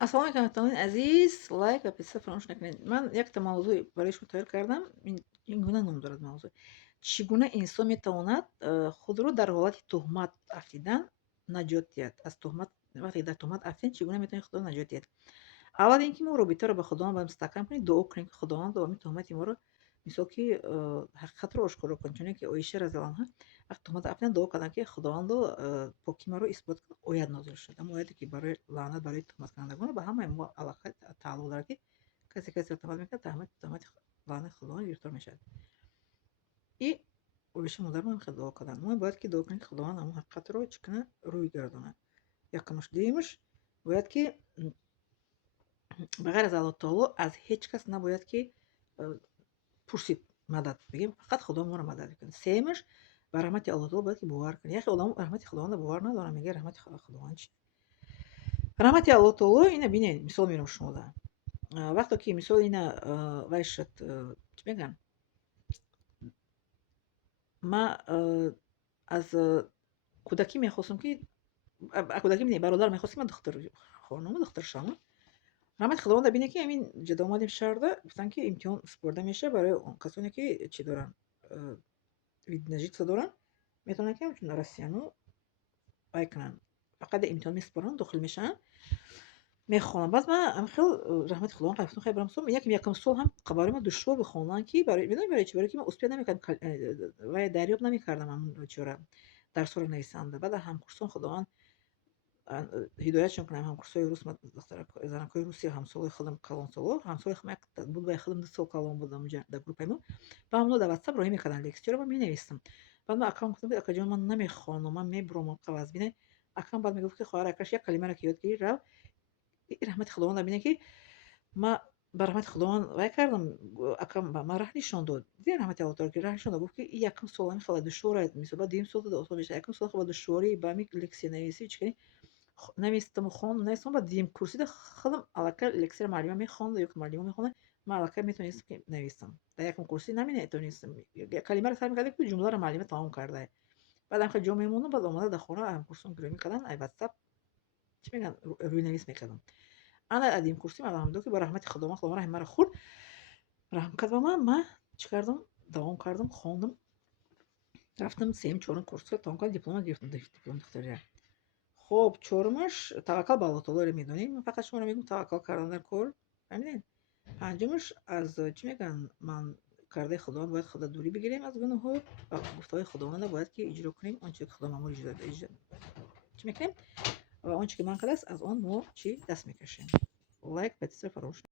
ассалому алайкум ҳамватанони азиз, лайк ва подписка фаромӯш накунед. Ман якта мавзӯъ барои шумо тайёр кардам. Ин гуна ном дорад мавзӯъ. Чӣ гуна инсон метавонад худро дар ҳолати тӯҳмат афтидан наҷот диҳад? Аз тӯҳмат, вақте дар тӯҳмат афтидем, чӣ гуна метавонед худро наҷот диҳед? Аввал ин ки мо робитаро ба Худованд бояд мустаҳкам кунем, дуо кунем ки Худованд ба тӯҳмати моро, мисол ки ҳақиқатро ошкоро кун. Чуне ки Оиша разияллоҳу анҳа вақте тӯҳмат афтидан дуо карданд ки Худовандо покӣ маро исбот кун. Оят назил шуд. Ҳамн ояте ки барои лаънат барои тӯҳматкунандагон ба ҳамаи мо аллакай тааллуқ дорад, ки касеро тӯҳмат мекунад, тӯҳмати лаънати Худованд гирифтор мешавад. И Оиша модарам ҳам хеле дуо карданд. Мо бояд ки дуо кунем ки Худованд ҳамон ҳақиқатро чӣ кунад? Рӯй гардонад. Якумш. Дуюмаш бояд ки ба ғайр аз Аллоҳ таоло аз ҳеҷ кас набояд ки пурсид мадад. Бигем фақат Худованд моро мадад мекунад. Сеюмаш ба раҳмати Аллоҳ таоло бояд ки бовар кунем. Яхе одамон раҳмати Худованда бовар надоранд, мегӯянд раҳмати Худованд чист. Раҳмати Аллоҳ таоло ина бинед, мисол мерам шумода. Вақте ки мисол ина вай шуд, чӣ мегӯянд? Ма аз кӯдакӣ мехостам ки кӯдакӣ не, бародарам мехост ки ман духтархонуму, духтаршавам. Раҳмати Худованда бинед ки ҳамин ҷудо омадем шаҳрда, гуфтанд ки имтиҳон супорда мешавад барои он касоне ки чӣ доранд, вид на житса доранд, метавонанд ки ҳамчун Россияну вай кунанд. Фақат имтиҳон месупоранд, дохил мешаванд, мехонанд. Баъд ман хел раҳмати Худованд гуфтам хай барам сол, якум сол ҳам барои ман душвор буд хондан, ки медонед барои чӣ? Барои ки ман успеҳ намекардам, вай дарёбт намекардам ҳамн чора дарсҳоро нависанда. Баъд ҳамкурсон Худованд ҳидоятшон кунад, ҳамкурсои рус, занакои руси ҳамсолаи худам калонсоло, ҳамсоли худам як буд ва худам 2 сол калон будам дар группаи мо. Ба ҳамоно дар WhatsApp роҳӣ мекарданд лексияро, ман менавистам. Баъд ман акам гуфтам ки акаҷон ман намехонам, ман мебуромам қағаз. Бинед акам баъд мегуфт ки хоҳар акаш як калимаро ки ёд гирӣ рав, раҳмати Худованда бинед ки ман ба раҳмати Худованд вай кардам. Акам ба ман раҳ нишон дод. Дидед раҳмати Аллоҳ таоло ки раҳ нишон дод, гуфт ки ин якум сол ҳамин хела душвор аст, мисол ба дуюм сол осон мешавад. Якум сол ба душворӣ ба ҳамин лексия нависӣ чӣ кунӣ? Навистаму хондам, навистам, баъд дидим курсида худам аллакай лексияро муаллима мехонда ё ки муаллима мехонад, ман аллакай метавонистам ки нависам. Дар якум курсӣ наметавонистам. Як калимаро сар мекардем ки ҷумларо муаллима тамом кардааст. Баъд ҳам хеле ҷо мемондам, баъд омада дар хона ҳамкурсон гирёвӣ мекарданд, ай WhatsApp чӣ мегӯянд, рӯйнавис мекардам. Ана дар дуюм курсӣ ман фаҳмидам ки ба раҳмати Худованд, Худованд раҳми маро хӯрд, раҳм кард ба ман. Ман чӣ кардам? Давом кардам, хондам, рафтам сеюм, чорум курсро тамом кардам, дипломам гирифтам, дипломи духтария. Хоб, чорумаш таваккал ба Аллоҳ таолоро медонем. Ман фақат шуморо мегӯям таваккал кардан дар кор. Фаҳмидед? Панҷумаш аз чӣ мегӯянд, ман кардаи Худованд бояд худодурӣ бигирем аз гуноҳҳо ва гуфтаҳои Худованда бояд ки иҷро кунем. Он чизе ки Худо маъмур чӣ мекунем ва он чӣ ки манъ кардааст, аз он мо чӣ даст мекашем. Лайк, подписка фаромӯш